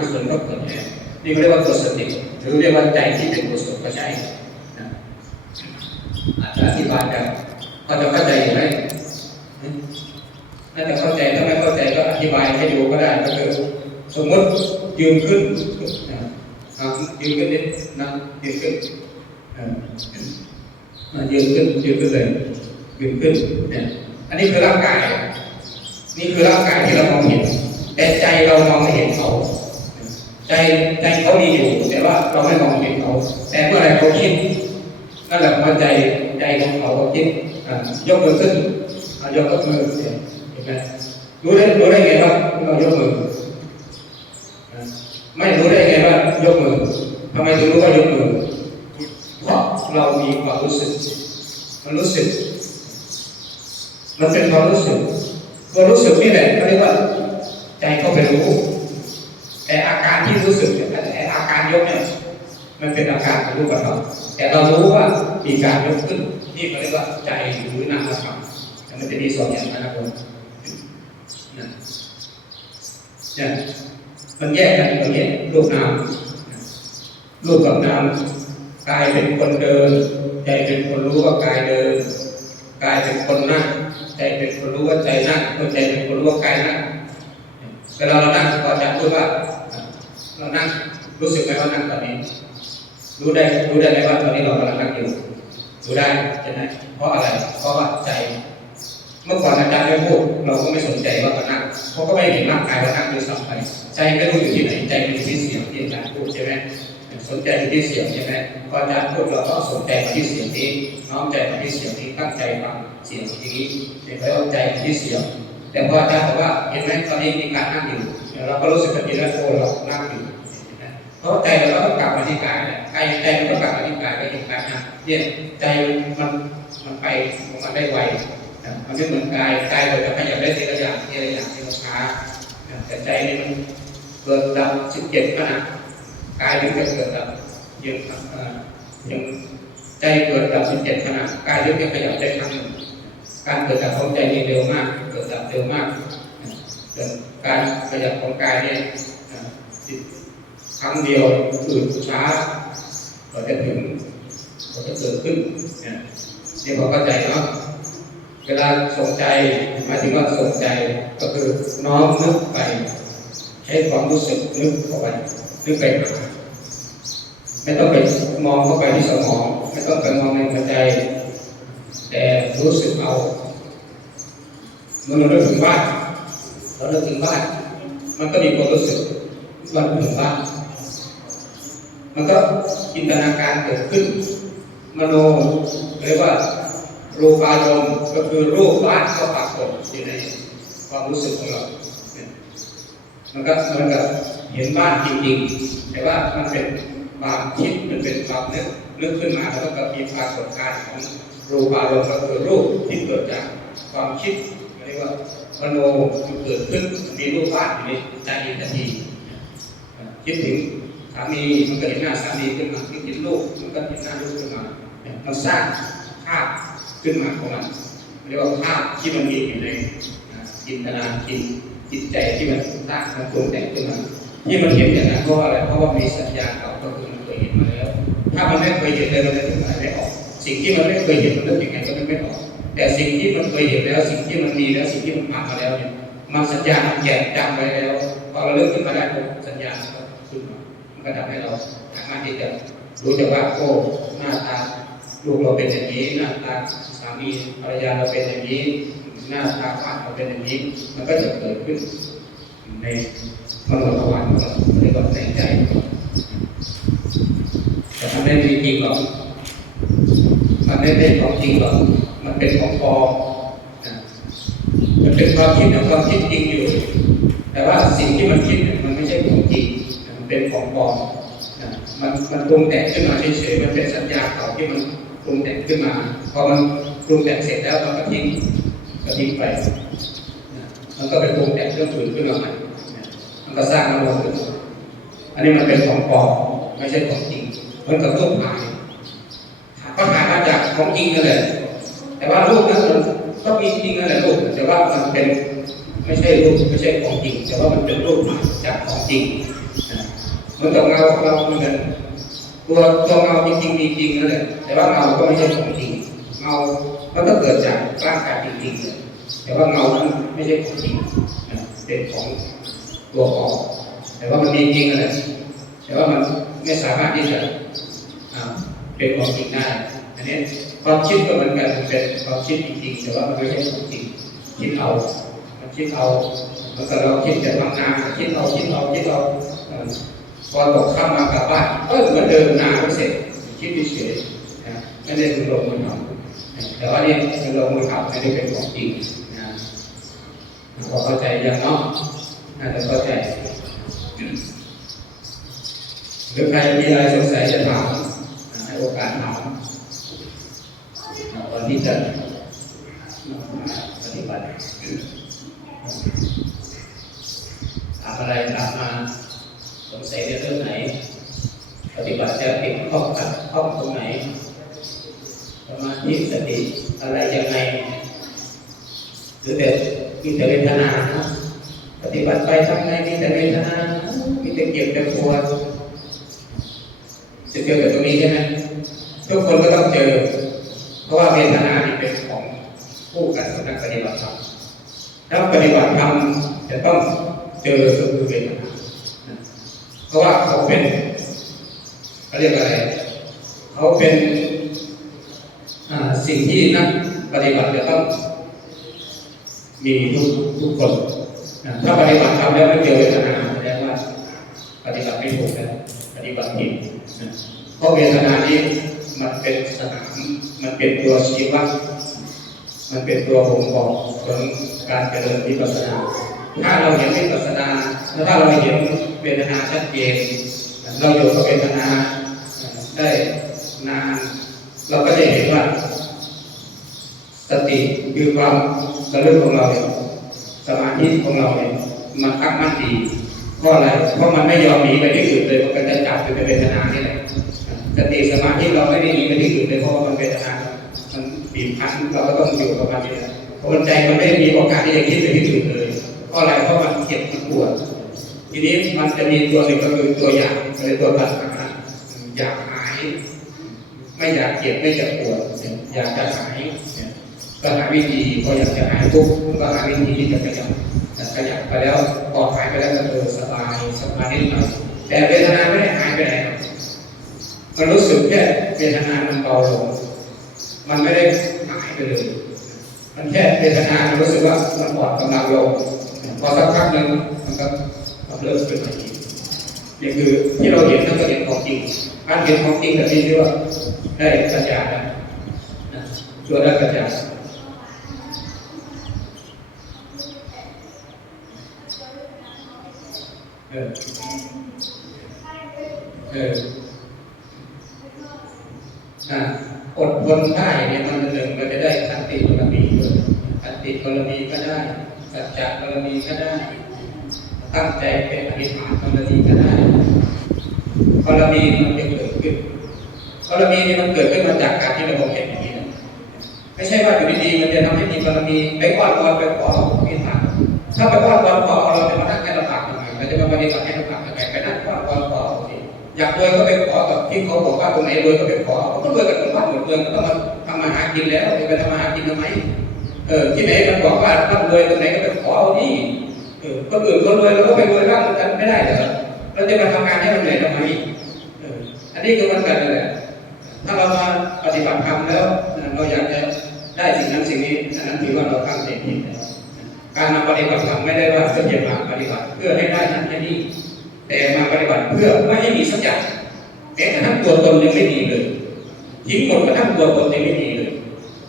กุศลก็เกิดแล้วนี่เขาเรียกว่าตัวสติหรือเรียกว่าใจที่เป็นกุศลก็ใช่อาจจะอธิบายกันพอจะเข้าใจไหมน่าจะเข้าใจถ้าไม่เข้าใจก็อธิบายให้ดูก็ได้ก็คือสมมติยืนขึ้นนะยืนขึ้นนิดนะยืนขึ้นยืนขึ้นยืนขึ้นเลยยืนขึ้นเนี่ยอันนี้คือร่างกาย นี่คือร่างกายที่เรามองเห็น แต่ใจเรามองไม่เห็นเขา ใจใจเขามีอยู่ แต่ว่าเราไม่มองเห็นเขา แต่เมื่อไรเขาคิดนั่นแหละว่าใจใจของเขาเขาคิดยกมือขึ้นยกมือเนี่ยเห็นไหมรู้ได้รู้ได้ไงว่าเรายกมือไม่รู้ได้ไงว่ายกมือทำไมถึงรู้ว่ายกมือเพราะเรามีความรู้สึกมันรู้สึกมันเป็นความรู้สึกความรู้สึกนี่แหละเขาเรียกว่า ใจเข้าไปรู้ แต่อาการที่รู้สึกเนี่ยแต่อาการยกเนี่ยมันเป็นอาการของรูปธรรมแต่เรารู้ว่ามีการยกขึ้นนี่เขาเรียกว่าใจหรือนามธรรมมันจะมีสองอย่างนะครับผมนะเนี่ยมันแยกกันตรงนี้รูปนามรูปกับนามกายเป็นคนเดิน ใจเป็นคนรู้ว่ากายเดินกายเป็นคนนั่งใจเป็นคนรู้ว่าใจนั่งใจเป็นคนรู้ว่ากายนั่งเวลาเรานั่งก็จะพูดว่า เรานั่งรู้สึกไหมว่านั่งตอนนี้ รู้ได้รู้ได้ไหมว่าตอนนี้เรากำลังนั่งอยู่รู้ได้ใช่ไหมเพราะอะไร เพราะว่าใจ เมื่อก่อนอาจารย์ไม่พูดเราก็ไม่สนใจว่าเขานั่งเพราะก็ไม่เห็นร่างกายว่านั่งด้วยซ้ำไปใจไม่รู้อยู่ที่ไหนใจมันอยู่ที่เสียงที่อาจารย์พูดใช่ไหมสนใจอยู่ที่เสียงใช่ไหมพออาจารย์พูดเราก็สนใจมาที่เสียงนี้น้อมใจมาที่เสียงนี้ตั้งใจฟังเสียงนี้เห็นไหมว่าใจที่เสียง แต่พออาจารย์บอกว่าเห็นไหมตอนนี้มีการนั่งอยู่เราก็รู้สึกว่าจิตและโฟเรานั่งอยู่เพราะใจเราต้องกลับมาที่กายกายใจมันก็กลับมาที่กายก็เห็นกายนะเนี่ยใจมันมันไปมันได้ไวมันไม่เหมือนกายกายเราจะขยับได้ทีละอย่างทีละอย่างทีละช้าแต่ใจนี่มันเกิดดับสิบเจ็ดขณะกายมันจะเกิดดับยังยังใจเกิดดับสิบเจ็ดขณะกายยังจะขยับได้ครั้งหนึ่ง การเกิดดับของใจเร็วมาก เกิดดับเร็วมากเกิดการขยับของกายเนี่ยครั้งเดียวอืดช้าก็จะถึงก็จะเกิดขึ้นเนี่ยนี่พอเข้าใจเนาะเวลาสนใจหมายถึงว่าสนใจก็คือน้อมนึกไป ใช้ความรู้สึกนึกเข้าไปนึกไปไม่ต้องไปมองเข้าไปที่สมอง ไม่ต้องไปมองในหัวใจ แต่รู้สึกเอาเมื่อเราเลิกถึงบ้านเราเลิกถึงบ้าน มันก็มีความรู้สึกว่าถึงบ้านมันก็จินตนาการเกิดขึ้น มโนเรียกว่ารูปารมณ์ก็คือรูปบ้านก็ปรากฏอยู่ในความรู้สึกของเรา มันก็เหมือนกับเห็นบ้านจริงๆ แต่ว่ามันเป็นความคิดมันเป็นความนึกนึกขึ้นมาแล้วก็มีปรากฏการณ์ของ รูปารมณ์ก็คือรูปที่เกิดจากความคิดเรียกว่ามโนมันเกิดขึ้นมีรูปภาพอยู่ในใจทันทีคิดถึงสามีมันก็เห็นหน้าสามีขึ้นมาคิดถึงลูกมันก็เห็นหน้าลูกขึ้นมามันสร้างภาพขึ้นมาของมันเรียกว่าภาพที่มันมีอยู่ในจินตนาจิตจิตใจที่มันสร้างมันปรุงแต่งขึ้นมาที่มันเห็นอย่างนั้นเพราะอะไรเพราะว่ามีสัญญาเก่าก็คือมันเคยเห็นมาแล้ว ถ้ามันไม่เคยเห็นเลยมันจะถึงอะไรไม่ออก สิ่งที่มันไม่เคยเห็นมันนึกยังไงก็นึกไม่ออกแต่สิ่งที่มันเคยเห็นแล้ว สิ่งที่มันมีแล้วสิ่งที่มันผ่านมาแล้วเนี่ยมันสัญญาแก่จำไว้แล้วพอเราเลิกขึ้นมาได้สัญญาก็ขึ้นมามันก็ทำให้เราสามารถที่จะรู้จักว่าโอ้หน้าตาลูกเราเป็นอย่างนี้หน้าตาสามีภรรยาเราเป็นอย่างนี้ หน้าตาบ้านเราเป็นอย่างนี้ มันก็จะเกิดขึ้นในมโนภาวะของเราเรียกว่าในใจแต่ทำได้จริงหรอ ไม่เป็นของจริงหรอกมันเป็นของปลอมนะมันเป็นความคิดของความคิดจริงอยู่ แต่ว่าสิ่งที่มันคิดมันไม่ใช่ของจริงมันเป็นของปลอมนะมันมันปรุงแต่งขึ้นมาเฉยๆมันเป็นสัญญาเก่าที่มันปรุงแต่งขึ้นมาพอมันปรุงแต่งเสร็จแล้วมันก็ทิ้งก็ทิ้งไปนะมันก็ไปปรุงแต่งเรื่องอื่นขึ้นมาใหม่มันก็สร้างอารมโนขึ้นอันนี้มันเป็นของปลอมไม่ใช่ของจริงเหมือนกับรูปถ่ายก็ถ่ายมาจ ของจริงนั่นแหละ แต่ว่ารูปนั้นมันก็มีจริงนั่นแหละรูปแต่ว่ามันเป็นไม่ใช่รูปไม่ใช่ของจริง แต่ว่ามันเป็นรูปจากของจริงเหมือนกับเงาของเราเหมือนกันตัวตัวเงาจริงๆมีจริงนั่นแหละแต่ว่าเงาก็ไม่ใช่ของจริงเงามันก็เกิดจากร่างกายจริงๆเลยแต่ว่าเงานั้นไม่ใช่ของจริงเป็นของตัวออกแต่ว่ามันมีจริงนั่นแหละแต่ว่ามันไม่สามารถที่จะเป็นของจริงได้ อันนี้ความคิดก็เหมือนกันเป็นความคิดจริงๆแต่ว่ามันไม่ใช่ของจริงคิดเอามันคิดเอามันก็เราคิดแต่บางนาคิดเอาคิดเอาคิดเอาพอตกค่ำมากลับบ้านก็เหมือนเดิมนาไม่เสร็จคิดเฉยนะไม่ได้ถึงลงมือทำแต่ว่านี่คือลงมือทำไม่ได้เป็นของจริงนะพอเข้าใจยังเนาะน่าจะเข้าใจหรือใครมีอะไรสงสัยจะถามให้โอกาสถาม จะปฏิบัติถามอะไรถามมาสงสัยในเรื่องไหน ปฏิบัติจะติดข้องกับข้องตรงไหนสมาธิสติอะไรยังไงหรือแต่มีแต่เวทนานะปฏิบัติไปทำไงมีแต่เวทนามีแต่เก็บแต่ปวดจะเจอแบบตรงนี้ใช่ไหมทุกคนก็ต้องเจอ ราะว่าเวทนาเป็นของคู่กันกับนักปฏิบัติธรรมถ้าปฏิบัติธรรมจะต้องเจอคือเวทนาเพราะว่าเขาเป็นเขาเรียกอะไร เขาเป็นสิ่งที่นักปฏิบัติจะต้องมีทุกทุกคนถ้าปฏิบัติทำแล้วไม่เจอเวทนาแสดงว่า ปฏิบัติไม่ถูกแล้วปฏิบัติผิดเพราะเวทนานี้มันเป็นสนาม มันเป็นตัวชี้วัดมันเป็นตัวบ่งบอกของการเจริญวิปัสสนา ถ้าเราเห็นวิปัสสนาแล้วถ้าเราเห็นเวทนาชัดเจน เราอยู่กับเวทนาได้นาน เราก็จะเห็นว่า สติคือความระลึกของเราเนี่ยสมาธิของเราเนี่ยมันตั้งมั่นดีเพราะอะไรเพราะมันไม่ยอมหนีไปที่อื่นเลยมันก็จะจับอยู่ในเวทนานี่แหละ สติสมาธิเราไม่ได้หนีไปที่อื่นเลยเพราะมันเวทนามันบีบคั้นเราก็ต้องอยู่กับมันนี่แหละเพราะมันใจมันไม่ได้มีโอกาสที่จะคิดไปที่อื่นเลยเพราะอะไรเพราะมันเจ็บมันปวด ทีนี้มันจะมีตัวหนึ่งก็คือตัวอยากเลยตัวตัดขาดอยากหาย ไม่อยากเจ็บไม่อยากปวดอยากจะหายเนี่ยก็หาวิธีพออยากจะหายปุ๊บก็หาวิธีที่จะขยับขยับไปแล้วพอหายไปแล้วก็เออสบายสบายนิดหน่อยแต่เวทนาไม่ได้หายไปไหน มันรู้สึกแค่เวทนามันเบาลงมันไม่ได้หายไปเลย มันแค่เวทนามันรู้สึกว่ามันอ่อนกำลังลงพอสักพักหนึ่งมันก็เริ่มขึ้นมาอีกนี่คือที่เราเห็นนั่นก็เห็นของจริงการเห็นของจริงแบบนี้เรียกว่าได้กระจายนะนะตัวได้กระจายเออเออ อะอดทนได้เนี่ยมันหนึ่งเราจะได้สันติบารมีด้วยสันติบารมีก็ได้สัจจะบารมีก็ได้ตั้งใจเป็นอธิษฐานบารมีก็ได้บารมีมันจะเกิดขึ้นบารมีนี่มันเกิดขึ้นมาจากการที่เรามองเห็นอย่างนี้นะไม่ใช่ว่าอยู่ดีๆมันจะทำให้มีบารมีไปก้อนวอนไปขอเอาอธิษฐานถ้าไปก้อนวอนขอเอาเราจะมานั่งให้ลำบากทำไมเราจะมาปฏิบัติให้ อยากรวยก็ไปขอกับที่เขาบอกว่าตรงไหนรวยก็ไปขอก็รวยกันทั้งบ้านหมดเมืองก็ต้องมาทำมาหากินแล้วจะไปทำมาหากินทำไมเออที่ไหนมันบอกว่าร่ำรวยตรงไหนก็ไปขอเอานี่เออคนอื่นเขารวยเราก็ไปรวยบ้างกันไม่ได้เหรอเราจะมาทำงานให้มันเหนื่อยทำไมเอออันนี้คือมันกันเลยแหละถ้าเรามาปฏิบัติธรรมแล้ว เราอยากจะได้สิ่งนั้นสิ่งนี้อันนั้นถือว่าเราตั้งใจผิดแล้วการมาปฏิบัติธรรมไม่ได้ว่าเพื่อจะมาปฏิบัติเพื่อให้ได้นั้นให้นี่ แต่มาปฏิบัติเพื่อไม่ให้มีสักอย่างแม้กระทั่งตัวตนยังไม่มีเลยทิ้งหมดกระทั่งตัวตนยังไม่มีเลย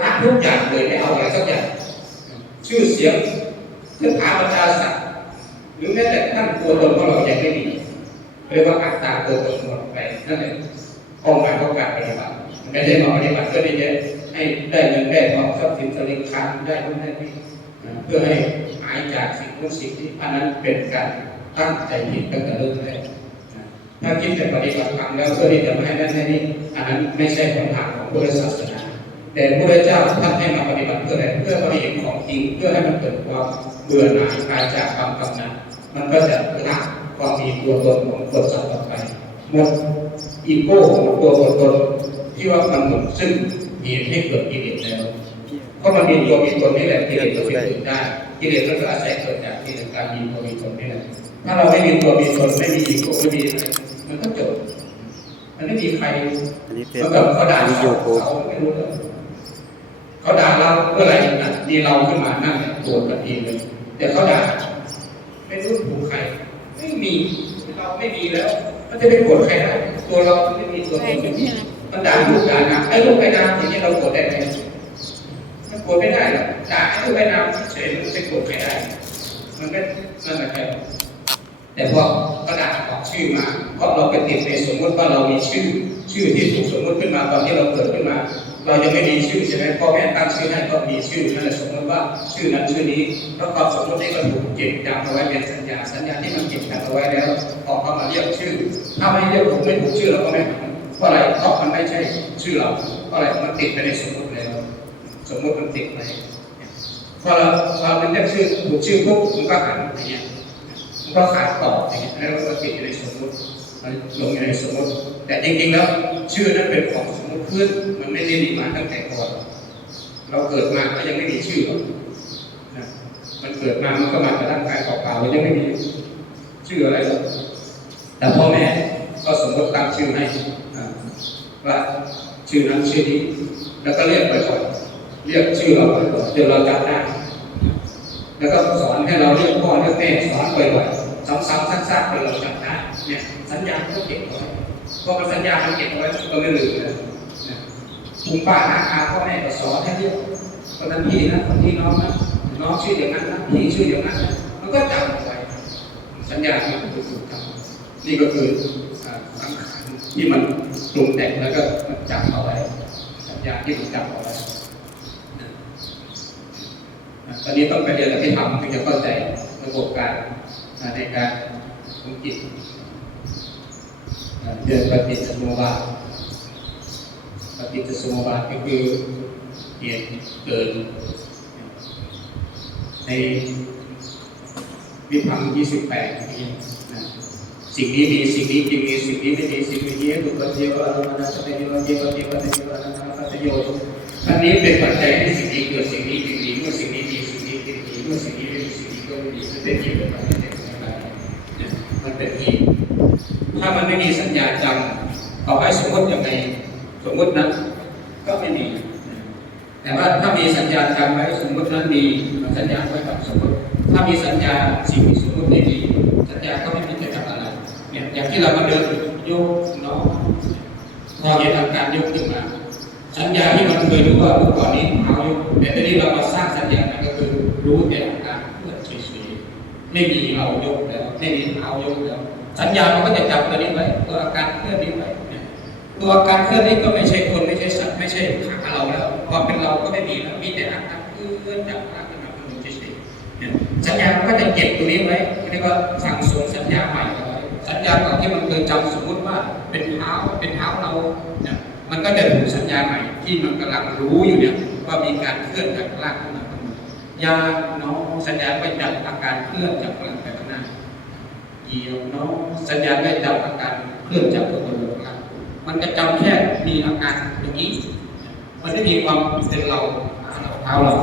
ละทุกอย่างเลยไม่เอาอะไรสักอย่าง ชื่อเสียงเรื่องอาบรรดาศักดิ์หรือแม้แต่ท่านตัวตนของเรายังไม่มีเรียกว่าอัตตาตัวตนหมดไปนั่นเองเป้าหมายของการปฏิบัติไม่ได้มาปฏิบัติเพื่อที่จะให้ได้เงินได้ทองทรัพย์สินสลิงคานได้นู่นได้นี่เพื่อให้หายจากสิ่งนู้นสิ่งนี้อันนั้นเป็นการ ตั้งใจผิดตั้งแต่เริ่มแรกถ้าคิดแต่ปฏิบัติธรรมแล้วเพื่อที่จะไม่ให้นั่นให้นี่อันนั้นไม่ใช่หนทางของพุทธศาสนา แต่พระเจ้าท่านให้มาปฏิบัติเพื่ออะไรเพื่อให้เห็นของจริงเพื่อให้มันเกิดความเบื่อหน่ายคลายจากความกำหนัดมันก็จะละความมีตัวตนของคนสัตว์ต่อไปหมดอีโก้ของตัวตนที่ว่ามันหมดซึ่งเหตุให้เกิดกิเลสแล้วเพราะมันมีตัวมีตนนี่แหละกิเลสก็เกิดได้กิเลสก็อาศัยเกิดจากที่การมีตัวมีตนนี่แหละ ถ้าเราไม่มีตัวมีตนไม่มีอีโก้ไม่มีอะไรมันก็จบมันไม่มีใครอันนี้เฟซแล้วก็บุ๊กเขาด่าอันนี้เขายูทูบเขาไม่รู้เรื่องเขาด่าเราเพื่ออะไรนะดีเราขึ้นมานั่งเนี่ยโกรธกันเองเลยแต่เขาด่าไม่รู้ถูกใคร ไม่มีเราไม่มีแล้วมันจะไปโกรธใครได้ตัวเราไม่มีตัวตนไม่มีมันด่าลูกด่านะไอ้ลูกไอ้นามอย่างนี้เราโกรธได้ไหมมันโกรธไม่ได้หรอกด่าไอ้ลูกไอ้นามเฉยๆมันจะโกรธใครได้ มันก็นั่นแหละครับ แต่พอกระดาษออกชื่อมา เพราะเราไปติดในสมมติว่าเรามีชื่อ ชื่อที่ถูกสมมติขึ้นมาตอนที่เราเกิดขึ้นมา เรายังไม่มีชื่อใช่ไหมพ่อแม่ตั้งชื่อให้ก็มีชื่อนั่นแหละสมมติว่าชื่อนั้นชื่อนี้แล้วความสมมตินี้ก็ถูกเก็บจำเอาไว้เป็นสัญญา สัญญาที่มันเก็บจำเอาไว้แล้วออกมาเรียกชื่อ ถ้าไม่เรียกถูกไม่ถูกชื่อเราก็ไม่หาเพราะอะไรเพราะมันไม่ใช่ชื่อเราเพราะอะไรมันติดไปในสมมติแล้ว สมมติมันติดไปพอเราพอมันเรียกชื่อถูกชื่อปุ๊บมันก็หันอย่างเงี้ย ก็ขาดต่ออย่างเงี้ยแล้วก็ติดอยู่ในสมมติมันลงอยู่ในสมมติ แต่จริงๆแล้วชื่อนั้นเป็นของสมมติขึ้น มันไม่ได้มีมาตั้งแต่ก่อน เราเกิดมาก็ยังไม่มีชื่ออกนะมันเกิดมามันก็มาจากร่างกายเปล่าๆยังไม่มีชื่ออะไรหรอกแต่พ่อแม่ก็สมมติตั้งชื่อให้ว่าชื่อนั้นชื่อนี้ แล้วก็เรียกบ่อยๆเรียกชื่อเราบ่อยๆจนเราจำได้ แล้วก็สอนให้เราเรียกพ่อเรียกแม่สอนบ่อยๆซ้ำๆซักๆจนเราจำได้เนี่ยสัญญาก็เก็บไว้พอมันสัญญามันเก็บไว้ก็ไม่ลืมเลยนะคุณป้าอาอาพ่อแม่ก็สอนให้เรียกคนนั้นพี่นะคนนี้น้องนะน้องชื่ออย่างนั้นนะพี่ชื่ออย่างนั้นนะมันก็จำเอาไว้สัญญาที่มันถูกทำนี่ก็คือสังขารที่มันปรุงแต่งแล้วก็มันจำเอาไว้สัญญาที่มันจำเอาไว้ ตอนนี้ต้องไปเรียนอภิธรรมถึงจะเข้าใจระบบการในการของจิตเรียนปฏิจจสมุปบาทปฏิจจสมุปบาทก็คือเหตุเกิด ในวิพังยี่สิบแปดนี้สิ่งนี้มีสิ่งนี้จึงมีสิ่งนี้ไม่มีสิ่งนี้บุคคลเดียวอารมณ์นั้นจะเป็นโยเดียวเดียวเดียวอนันตปัจโยอันนี้เป็นปัจจัยที่สิ่งนี้เกิดสิ่งนี้จึงมี เป็นเหตุเป็นปัจจัยของมันนะมันเป็นเหตุถ้ามันไม่มีสัญญาจำเอให้สมมติยังไงสมมตินั้นก็ไม่มี แต่ว่าถ้ามีสัญญาจำไว้สมมตินั้นมีสัญญาไว้กับสมมติ ถ้ามีสัญญาสิ่งที่สมมติไม่มีสัญญาก็ไม่มีจะกับอะไรเนี่ยอย่างที่เรามาเดินโยกเนาะพอเห็นอาการยกขึ้นมาสัญญาที่มันเคยรู้ว่าเมื่อก่อนนี้เท้ายกแต่ตอนนี้เรามาสร้างสัญญาก็คือรู้แต่ ไม่มีเรายกแล้วไม่มีเท้ายกแล้วสัญญามันก็จะจับตัวนี้ไว้ตัวอาการเคลื่อนนี้ไว้เนี่ยตัวการเคลื่อนนี้ก็ไม่ใช่คนไม่ใช่สัตว์ไม่ใช่ขาเราแล้วความเป็นเราก็ไม่มีแล้วมีแต่อาการเคลื่อนจากขาขึ้นมาเป็นเฉยๆเนี่ยสัญญาก็จะเก็บตัวนี้ไว้เรียกว่าสั่งสมสัญญาใหม่เอาไว้สัญญาเก่าที่มันเคยจำสมมติว่าเป็นเท้าเป็นเท้าเราเนี่ยมันก็จะถูกสัญญาใหม่ที่มันกำลังรู้อยู่เนี่ยว่ามีการเคลื่อนจากล่าง ยาข้างบนยาน้องสัญญาไปจับอาการเคลื่อนจากพลังไปข้างหน้าเหี่ยวน้องสัญญาณได้จำอาการเคลื่อนจากตัวบนลงล่างมันจะจำแค่มีอาการอย่างนี้ มันไม่มีความเป็นเราเท้าเรา